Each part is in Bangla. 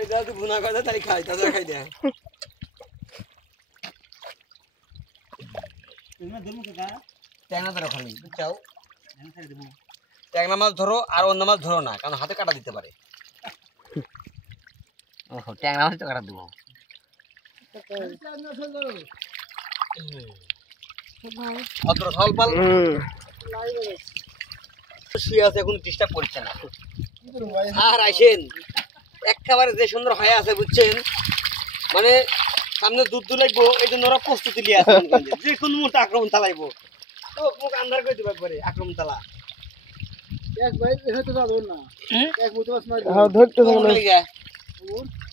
তুই ভুনা করে তাই খাই তাজা খাই দেয় ট্যাংরা ধরো খালি বুঝছাও ট্যাংরা মাছ ধরো আর অন্য মাছ ধরো না কারণ হাতে কাটা দিতে পারে ওহো ট্যাংরা মাছ তো কাটা দেবো অত ফল পাল শুয়ে আছে এখন ডিস্টার্ব করছে না আর আইসেন একেবারে যে সুন্দর হয়ে আছে বুঝছেন মানে সামনে দুধ লাগবো এই জন্য ওরা প্রস্তুতি নিয়ে আছে যে কোনো মুহূর্তে আক্রমণ চালাইবো তো মুখ আন্ধার করে দিবে একবারে আক্রমণ চালা এক ভাই হয়তো যাবে না এক মুহূর্তে মাছ মার হ্যাঁ ধরতে থাকলে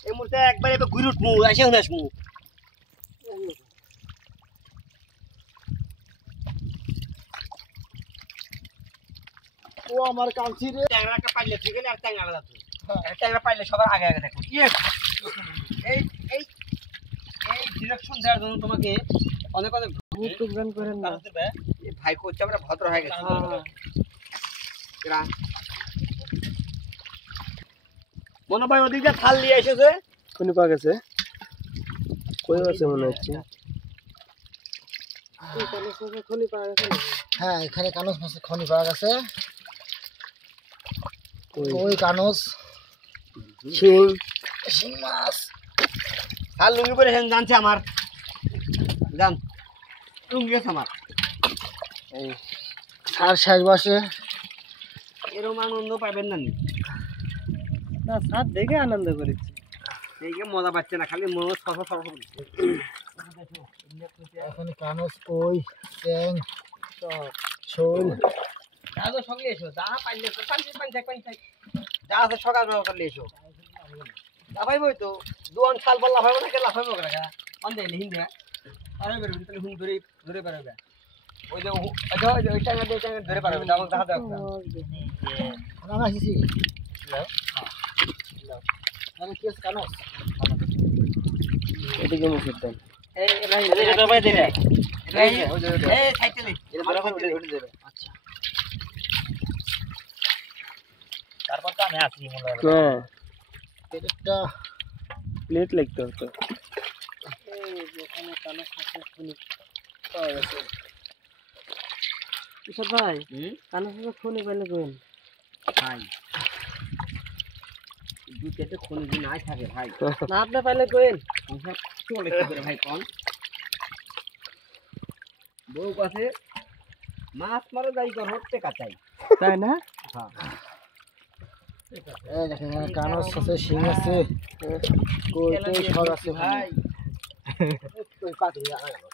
এই মুহূর্তে একবারে ঘুরে উঠমু আসে হুন আসমু ও আমার কাঁচি রে ট্যাংরাটা পাইলে ঠিক আছে আর ট্যাংরা যাচ্ছে ট্যাংরা পাইলে সবার আগে আগে দেখো এই এই এই ডিরেকশন দেওয়ার জন্য তোমাকে অনেক অনেক ভুল করেন না এই ভাই কোচ আমরা ভদ্র হয়ে গেছে মনে ভাই ওদিকে থাল নিয়ে এসেছে কোন পা গেছে কই আছে মনে হচ্ছে হ্যাঁ এখানে কানস মাছের খনি পাওয়া গেছে ওই কানস শিং মাছ আর লুঙ্গি পরে হেন জানছে আমার জান লুঙ্গি আছে আমার এই আর শেষ বসে এরকম আনন্দ পাবেন না না সাত দেখে আনন্দ করেছি দেখে মজা পাচ্ছে না খালি মনে সফর সফর করছে এখন কানস কই ট্যাং শোল দাদা সঙ্গে এসো যা পাইলে পানি যা আছে সকাল বেলা করলে এসো লাফাইবই তো দুয়ান খাল বল লাফাইবো না কে লাফাইবো কেন অন্ধে হিন্দে পারবে বেরোবে তাহলে হুন ধরে ধরে পারবে ওই যে ওই টাঙ্গা দিয়ে টাঙ্গা ধরে পারবে আমার দেখা দাও আমি আসিছি আমি কি কানস এদিকে মুখের দেন এই ভাই এটা ভাই দে রে এই সাইকেলে এটা বরাবর উঠে যাবে আচ্ছা তারপর তো আমি আসি মনে হয় হ্যাঁ এটা প্লেট লাগতে হতো এই যেখানে কানস মাছের খনি পাওয়া গেছে কিশোর ভাই কানস মাছের খনি পাইলে কোন ভাই দুটেতে খনি দিন নাই থাকে ভাই না আপনি পাইলে কোন চলে কি করে ভাই কোন বউ কাছে মাছ মারা যাই কর হচ্ছে কাচাই তাই না হ্যাঁ এই দেখেন এখানে কানস আছে শিং আছে কই সব আছে ভাই কই পাতি লাগা গেল